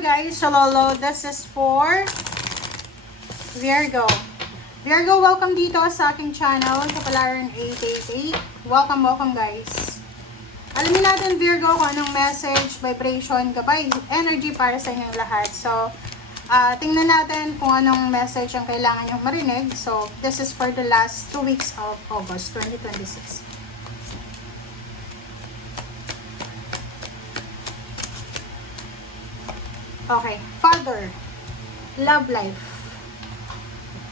guys, hello. This is for Virgo. Virgo, welcome dito sa aking channel, Kapalaran 888. Welcome guys. Alamin natin Virgo kung anong message, vibration, gabay, energy para sa inyong lahat. So, tingnan natin kung anong message ang kailangan nyong marinig. So, this is for the last 2 weeks of August 2026. Okay, Father, love life.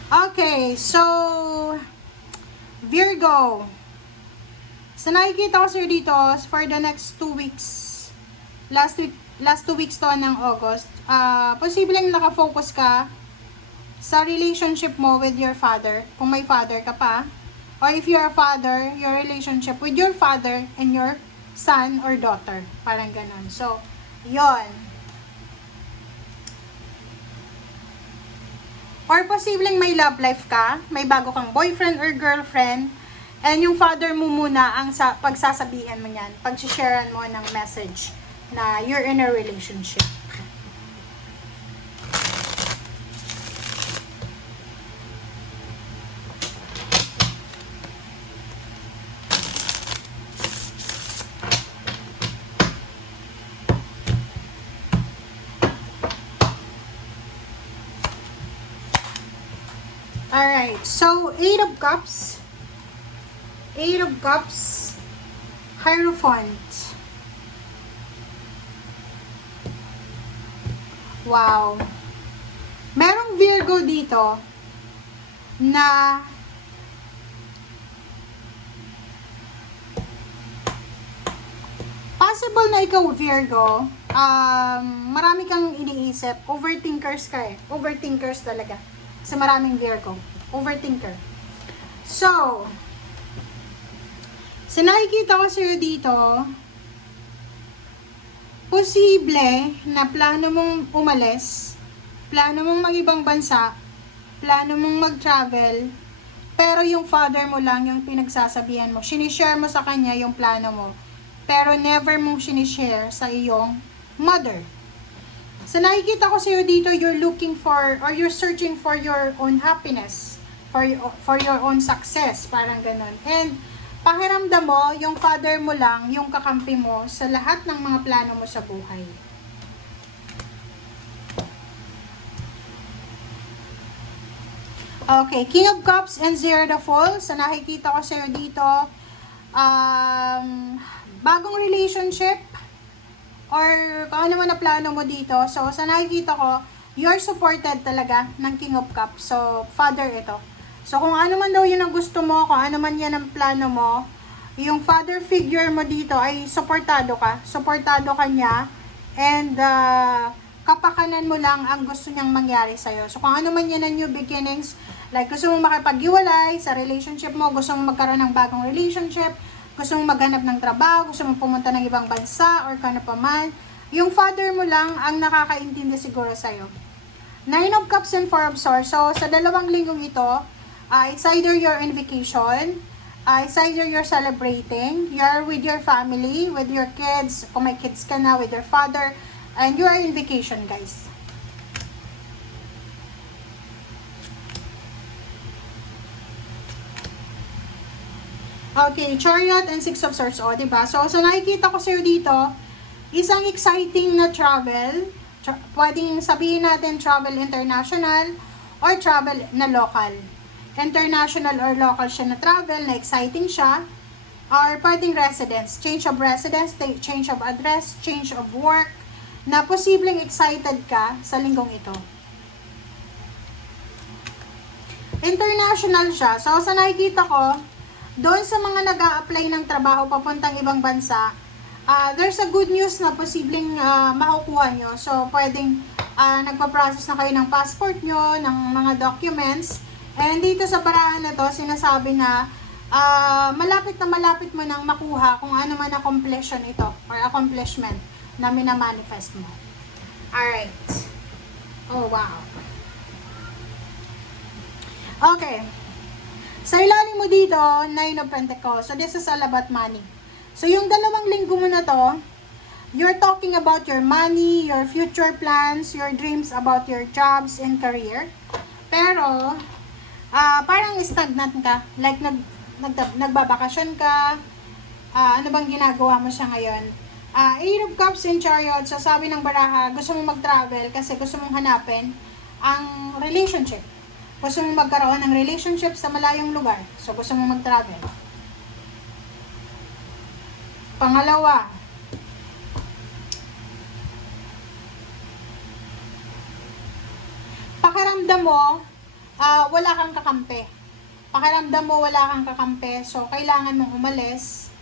Okay, so Virgo, sa nakikita ko sa'yo dito for the next 2 weeks, last 2 weeks to ng August, posibleng nakafocus ka sa relationship mo with your father, kung may father ka pa, or if you're a father, your relationship with your father and your son or daughter, parang ganon. So, yon. Or posibleng may love life ka, may bago kang boyfriend or girlfriend, and yung father mo muna ang pagsasabihan mo niyan, pag-sharean mo ng message na you're in a relationship. Alright, so 8 of Cups, Hierophant. Wow. Merong Virgo dito na possible na ikaw Virgo, marami kang iniisip, overthinkers ka eh. Overthinkers talaga. Sa maraming Virgo. Overthinker. So, sa nakikita ko sa'yo dito, posible na plano mong umalis, plano mong mag-ibang bansa, plano mong mag-travel, pero yung father mo lang yung pinagsasabihan mo. Sinishare mo sa kanya yung plano mo, pero never mong sinishare sa iyong mother. So, nakikita ko sa'yo dito, you're looking for, or you're searching for your own happiness, for your own success, parang ganun. And, pakiramdam mo, yung father mo lang, yung kakampi mo sa lahat ng mga plano mo sa buhay. Okay, King of Cups and Zero the Fool. So, nakikita ko sa'yo dito, bagong relationship, or kung ano man na plano mo dito. So, sa nakikita ko, you're supported talaga ng King of Cups. So, father ito. So, kung ano man daw yun ang gusto mo, kung ano man yan ang plano mo, yung father figure mo dito ay supportado ka. Supportado ka niya. And, kapakanan mo lang ang gusto niyang mangyari sa'yo. So, kung ano man yan ang new beginnings, like gusto mong makipag-iwalay sa relationship mo, gusto mong magkaroon ng bagong relationship, gusto mong maghanap ng trabaho, gusto mong pumunta ng ibang bansa, or kano pa man, yung father mo lang ang nakakaintindi siguro sa'yo. 9 of Cups and 4 of Swords. So, sa dalawang linggong ito, it's either you're in vacation, it's either you're celebrating, you're with your family, with your kids, kung may kids ka na, with your father, and you are in vacation, guys. Okay, Chariot and 6 of Swords. O, diba? So, nakikita ko sa'yo dito, isang exciting na travel. Pwedeng sabihin natin travel international or travel na local. International or local siya na travel, na exciting siya. Or pwedeng residence. Change of residence, change of address, change of work, na posibleng excited ka sa linggong ito. International siya. So, sa nakikita ko, doon sa mga nag-a-apply ng trabaho papuntang ibang bansa, there's a good news na posibleng makukuha nyo. So, pwedeng nagpa-process na kayo ng passport nyo, ng mga documents. And dito sa paraan na to, sinasabi na malapit mo nang makuha kung ano man accomplishment ito, or accomplishment na minamanifest mo. Alright. Oh, wow. Okay. Sa ilalim mo dito, 9 of Pentacles. So, this is all about money. So, yung dalawang linggo mo na to, you're talking about your money, your future plans, your dreams about your jobs and career. Pero, parang stagnant ka. Like, nagbabakasyon ka. Ano bang ginagawa mo siya ngayon? Eight of Cups in Chariot. So, sabi ng baraha, gusto mong mag-travel kasi gusto mong hanapin ang relationship. Gusto mong magkaroon ng relationship sa malayong lugar. So, gusto mong mag-travel. Pangalawa, pakiramdam mo, wala kang kakampi. Pakiramdam mo, wala kang kakampi. So, kailangan mong umalis.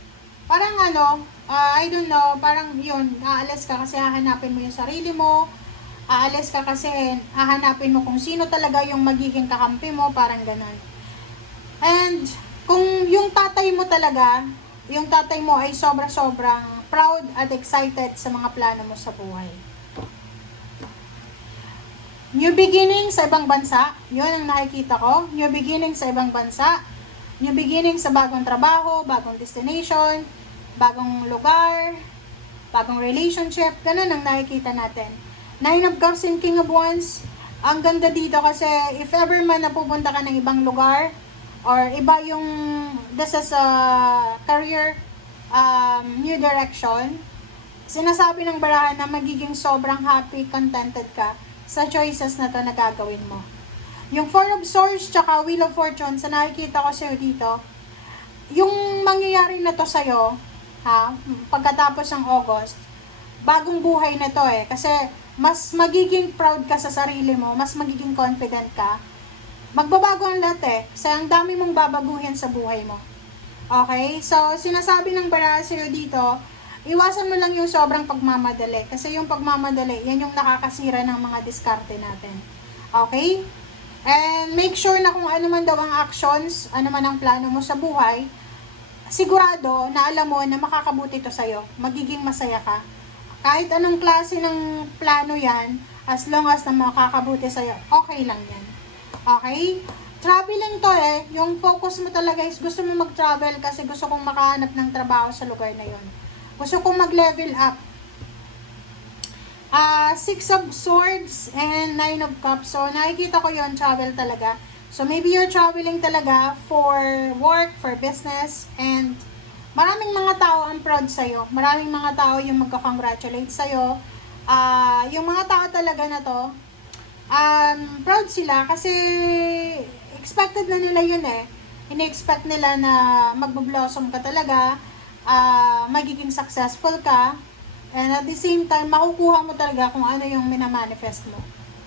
Parang I don't know, parang yun, aalis ka kasi hahanapin mo yung sarili mo. Aalis ka kasi hahanapin mo kung sino talaga yung magiging kakampi mo, parang ganun. And, kung yung tatay mo talaga, yung tatay mo ay sobra-sobrang proud at excited sa mga plano mo sa buhay. New beginning sa ibang bansa, yun ang nakikita ko. New beginning sa ibang bansa, new beginning sa bagong trabaho, bagong destination, bagong lugar, bagong relationship, ganun ang nakikita natin. Nine of Cups and King of Wands, ang ganda dito kasi if ever man napupunta ka ng ibang lugar, or iba yung, this is a career, new direction, sinasabi ng barahan na magiging sobrang happy, contented ka sa choices na to na gagawin mo. Yung Four of Swords tsaka Wheel of Fortune, sa nakikita ko sa'yo dito, yung mangyayari na to sa'yo, pagkatapos ng August, bagong buhay na to kasi mas magiging proud ka sa sarili mo, mas magiging confident ka, magbabago ang lahat kasi ang dami mong babaguhin sa buhay mo. Okay? So, sinasabi ng baraha sa'yo dito, iwasan mo lang yung sobrang pagmamadali. Kasi yung pagmamadali, yan yung nakakasira ng mga diskarte natin. Okay? And make sure na kung ano man daw ang actions, ano man ang plano mo sa buhay, sigurado na alam mo na makakabuti to sa'yo. Magiging masaya ka. Kahit anong klase ng plano yan, as long as na makakabuti sa'yo, okay lang yan. Okay? Traveling to yung focus mo talaga is gusto mo mag-travel kasi gusto kong makahanap ng trabaho sa lugar na yon. Gusto kong mag-level up. Six of Swords and Nine of Cups. So, nakikita ko yon, travel talaga. So, maybe you're traveling talaga for work, for business, and maraming mga tao ang proud sa'yo. Maraming mga tao yung magka-congratulate sa'yo. Yung mga tao talaga na to, proud sila kasi expected na nila yun Ini-expect nila na magbo-blossom ka talaga, magiging successful ka, and at the same time, makukuha mo talaga kung ano yung minamanifest mo.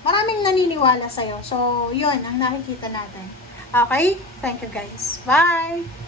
Maraming naniniwala sa'yo. So, yun ang nakikita natin. Okay? Thank you guys. Bye!